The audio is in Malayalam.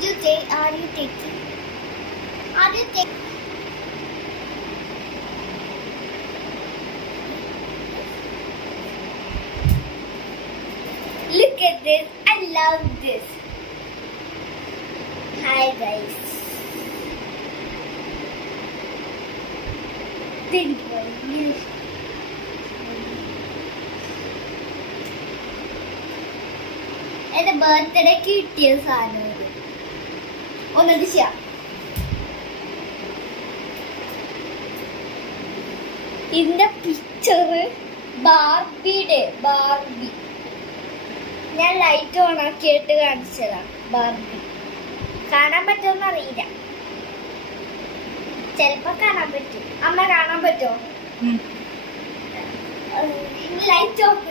Did you take? Are you taking? Are you taking? Look at this. I love this. Hi guys. Didn't worry. എന്റെ ബർത്ത്ഡേക്ക് കിട്ടിയ സാധനം ഒന്നത് ചെയ്യാം. ഇതിന്റെ പിക്ചർ ബാർബി. ഞാൻ ലൈറ്റ് ഓൺ ആക്കിയിട്ട് കാണിച്ചതാ. ബാർബി കാണാൻ പറ്റുമെന്ന് അറിയില്ല. ചെലപ്പോ കാണാൻ പറ്റും. അമ്മ കാണാൻ പറ്റുമോ? Light of